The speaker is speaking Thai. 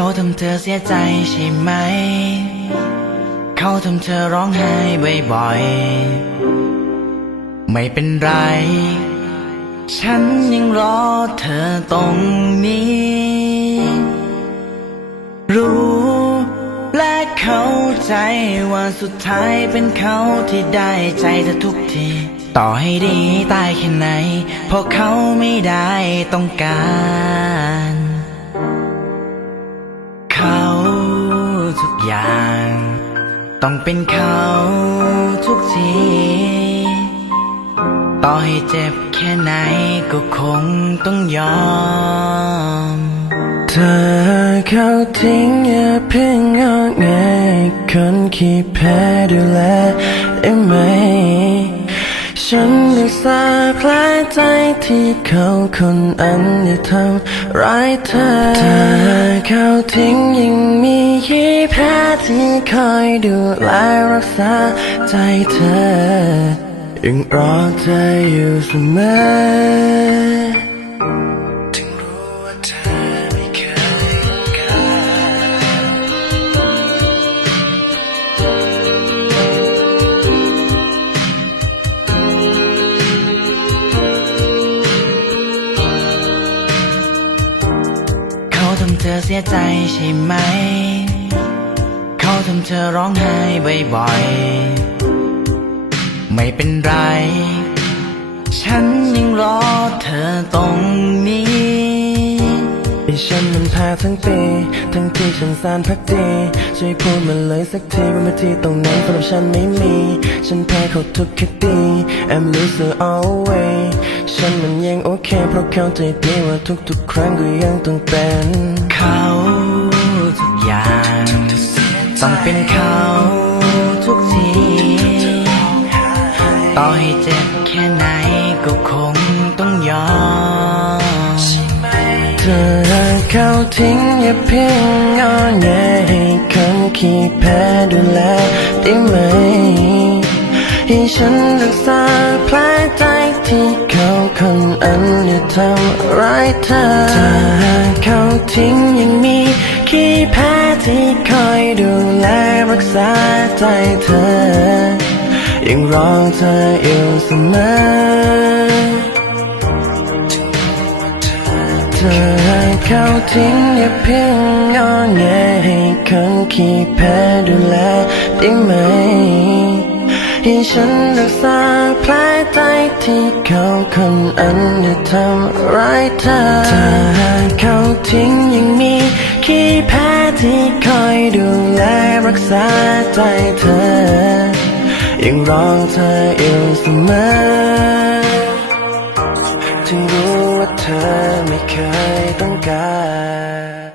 เขาทำเธอเสียใจใช่ไหม เขาทำเธอร้องไห้บ่อยๆ ไม่เป็นไร ฉันยังรอเธอตรงนี้ รู้และเข้าใจว่าสุดท้ายเป็นเขาที่ได้ใจเธอทุกที ต่อให้ดีตายแค่ไหน เพราะเขาไม่ได้ต้องการ อย่าง ต้องเป็นเขาทุกที ต่อให้เจ็บแค่ไหนก็คงต้องยอม เธอเขาทิ้งอย่าเพิ่งงอแงคนขี้แพ้ดูแลได้ไหม ฉันได้สาแผลใจที่เขาคนอันได้ทำร้ายเธอถ้าเขาทิ้งยังมีขี้แพ้ที่คอยดูแลรักษาใจเธอ ยังรอเธออยู่เสมอ อเสียใจใช่ไหม เขาทำเธอร้องไห้บ่อยๆ ไม่เป็นไร ฉันยังรอเธอตรงนี้ให้ฉันมันแพ้ทั้งปีทั้งที่ฉันสารพักดีช่วยพูดมาเลยสักทีว่ามาที่ตรงไหนสำหรับฉันไม่มี ฉันแพ้เขาทุกคดี I'm loser always ฉันมันยังโอเคเพราะเข้าใจดีว่าทุกๆ ครั้งก็ยังต้องเป็นเขาทุกอย่างต้องเป็นเขาทุกทีต่อให้เจ็บแค่ไหนก็คงต้องยอมเธอเขาทิ้งอย่าเพียงงอแงให้คนขี้แพ้ดูแลได้ไหมให้ฉันรักษาแผลใจที่เขา คนอันได้ทำร้ายเธอเธอเขาทิ้งยังมีขี้แพ้ที่คอยดูแลรักษาใจเธอ ยังรอเธออยู่เสมอเธอให้เขาทิ้งอย่าเพียงงอแงให้คนขี้แพ้ดูแลได้ไหม ให้ฉันรักษาแผลใจที่เขาคนอันได้ทำร้ายเธอเธอเขาทิ้งยังมีขี้แพ้ที่คอยดูแลรักษาใจเธอ ยังร้องเธออยู่เสมอถึงรู้ว่าเธอไม่เคยต้องการ